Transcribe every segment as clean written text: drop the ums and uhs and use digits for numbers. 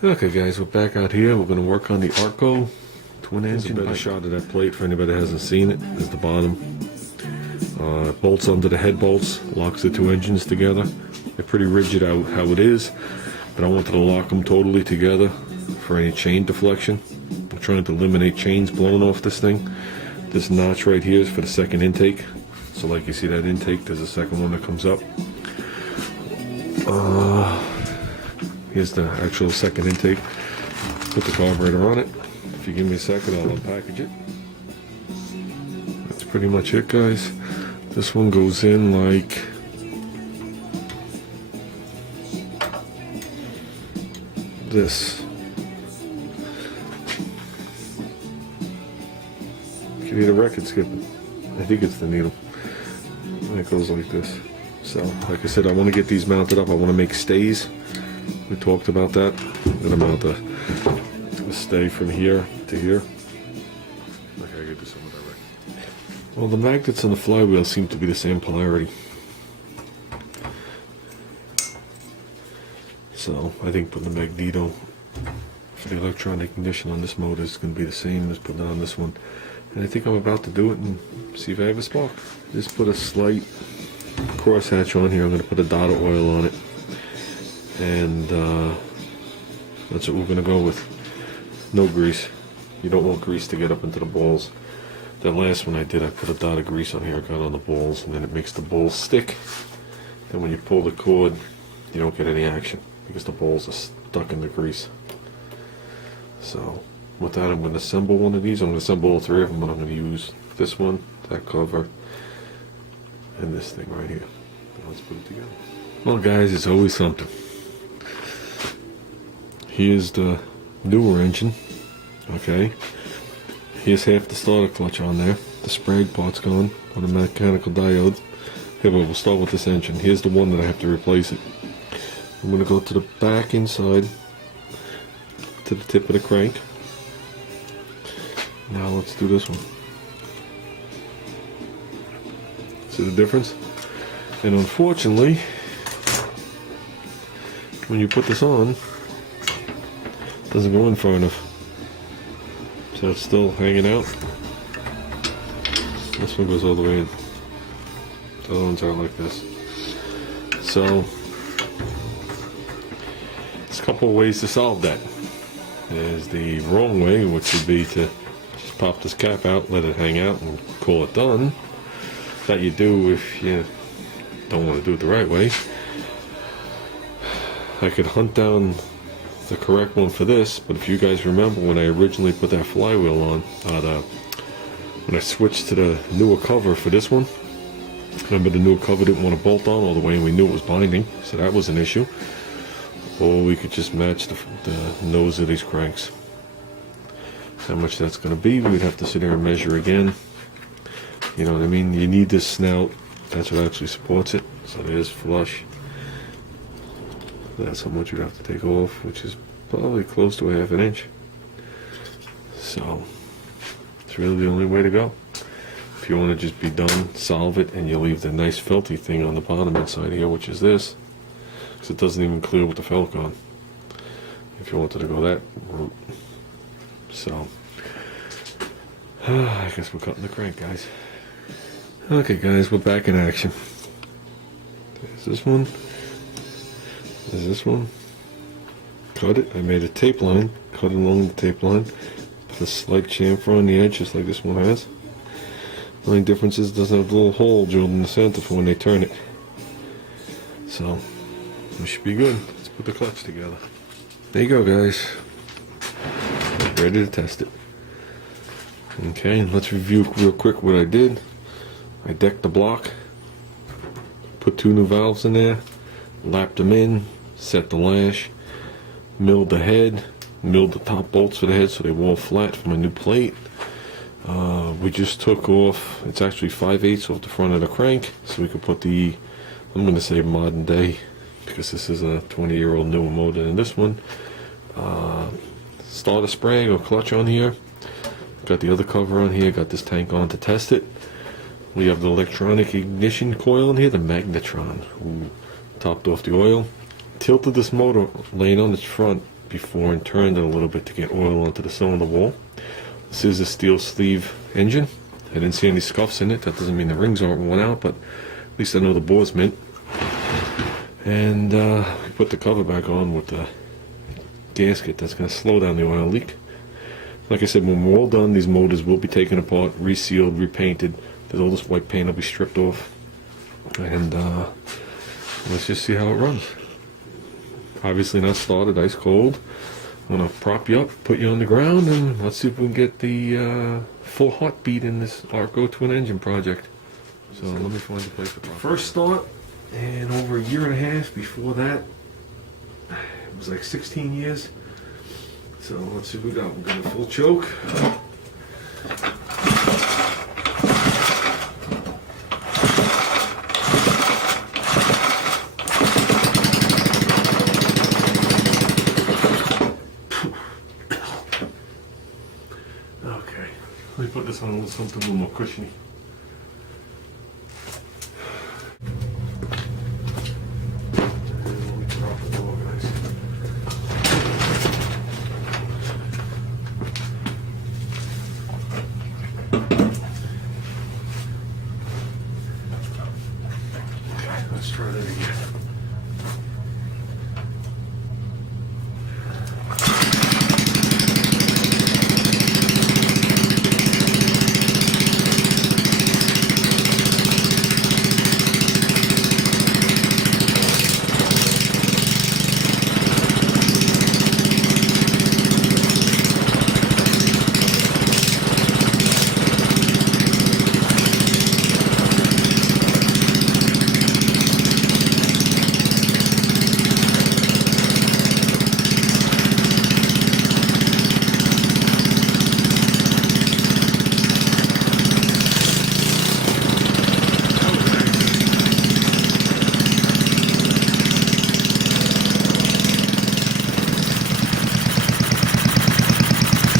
Okay guys, we're back out here. We're going to work on the Arco twin engine. A better shot of that plate for anybody that hasn't seen it is the bottom. Bolts under the head bolts, locks the two engines together. They're pretty rigid out how it is, but I wanted to lock them totally together for any chain deflection. I'm trying to eliminate chains blowing off this thing. This notch right here is for the second intake. So like you see that intake, there's a second one that comes up. Here's the actual second intake. Put the carburetor on it. If you give me a second, I'll unpackage it. That's pretty much it, guys. This one goes in like this. You need a record skipper. I think it's the needle. And it goes like this. So, like I said, I want to get these mounted up. I want to make stays. We talked about that. I'm gonna mount a stay from here to here. Okay, I gotta do some of that right. Well, the magnets on the flywheel seem to be the same polarity. So I think putting the magneto for the electronic ignition on this motor is going to be the same as putting it on this one. And I think I'm about to do it and see if I have a spark. Just put a slight crosshatch on here. I'm going to put a dot of oil on it. And that's what we're going to go with. No grease. You don't want grease to get up into the balls. That last one I did, I put a dot of grease on here, got on the balls, and then it makes the balls stick. Then when you pull the cord, you don't get any action because the balls are stuck in the grease. So with that, I'm going to assemble one of these. I'm going to assemble all three of them, but I'm going to use this one, that cover, and this thing right here. Now let's put it together. Well guys, it's always something. Here's the newer engine. Okay. Here's half the starter clutch on there. The sprayed part's gone on a mechanical diode. Here, but we'll start with this engine. Here's the one that I have to replace it. I'm going to go to the back inside, to the tip of the crank. Now let's do this one. See the difference? And unfortunately, when you put this on, it doesn't go in far enough. So it's still hanging out. This one goes all the way in. The other ones are like this. So there's a couple of ways to solve that. There's the wrong way, which would be to just pop this cap out, let it hang out, and call it done. That you do if you don't want to do it the right way. I could hunt down the correct one for this, but if you guys remember when I originally put that flywheel on, when I switched to the newer cover for this one, remember the newer cover didn't want to bolt on all the way, and we knew it was binding, so that was an issue. Or we could just match the nose of these cranks. How much that's going to be, we'd have to sit there and measure again. You know what I mean? You need this snout. That's what actually supports it. So there's flush. That's how much you'd have to take off, which is probably close to a ½ inch. So it's really the only way to go. If you want to just be done, solve it, and you leave the nice felty thing on the bottom inside here, which is this, because it doesn't even clear with the felt gun. If you wanted to go that route. So I guess we're cutting the crank, guys. Okay guys, we're back in action. There's this one. There's this one. Cut it. I made a tape line. Cut along the tape line. Put a slight chamfer on the edge, just like this one has. The only difference is it doesn't have a little hole drilled in the center for when they turn it. So, we should be good. Let's put the clutch together. There you go, guys. Ready to test it. Okay, let's review real quick what I did. I decked the block. Put 2 new valves in there. Lapped them in. Set the lash. Milled the head. Milled the top bolts for the head so they wall flat for my new plate. We just took off, it's actually 5/8 off the front of the crank, so we could put the, I'm going to say modern day, because this is a 20-year-old newer motor than this one. Starter spring or clutch on here. Got the other cover on here, got this tank on to test it. We have the electronic ignition coil in here, the magnetron. Ooh, topped off the oil. Tilted this motor laying on its front before and turned it a little bit to get oil onto the cylinder wall. This is a steel sleeve engine. I didn't see any scuffs in it. That doesn't mean the rings aren't worn out, but at least I know the bore's mint. And we put the cover back on with the gasket. That's going to slow down the oil leak. Like I said, when we're all done, these motors will be taken apart, resealed, repainted. All this white paint will be stripped off. And let's just see how it runs. Obviously not started, ice cold. I'm going to prop you up, put you on the ground, and let's see if we can get the full heartbeat in this Arco twin engine project. So let me find the place to prop. First start, and over a year and a half before that, it was like 16 years. So let's see what we got. We've got a full choke. Okay, let me put this on a little something a little more cushiony. Let's try that again.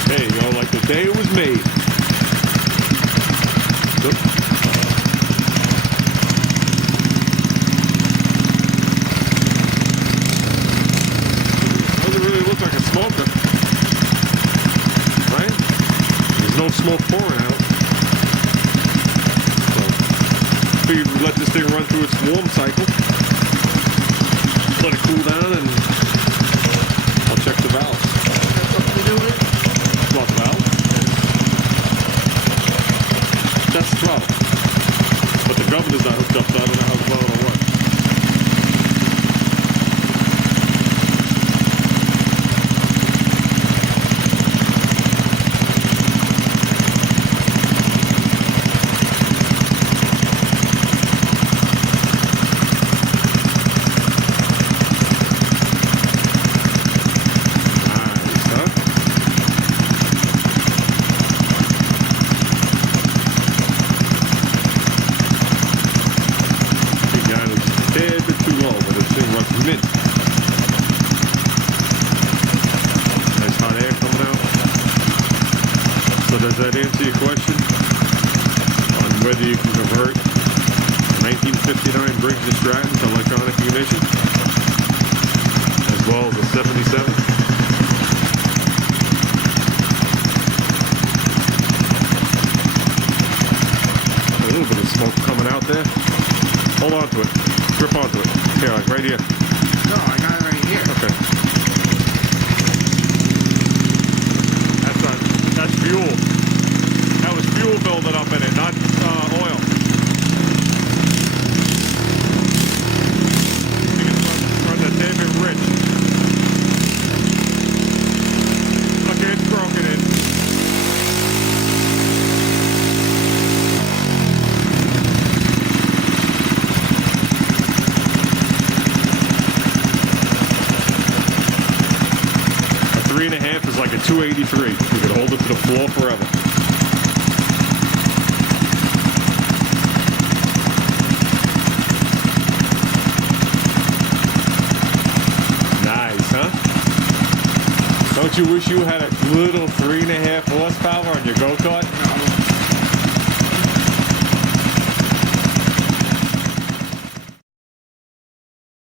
There you go, like the day it was made. Oop. Doesn't really look like a smoker, right? There's no smoke pouring out. So, figured we'd let this thing run through its warm cycle. Let it cool down, and I'll check the valves. That's what we do with it. Swap valve. That's the throttle. But the governor's not hooked up, so I don't know how well it'll work. Mint. Nice hot air coming out. So does that answer your question on whether you can convert 1959 Briggs & Stratton to electronic ignition as well as a 77? A little bit of smoke coming out there. Hold on to it. Grip onto it. Here, like right here. No, I got it right here. Okay. That's fuel. That was fuel building up in it, not oil. You can run the David Rich. Okay, it's broken in. A 3.5 is like a 283. You could hold it to the floor forever. Nice, huh? Don't you wish you had a little 3.5 horsepower on your go-kart? No,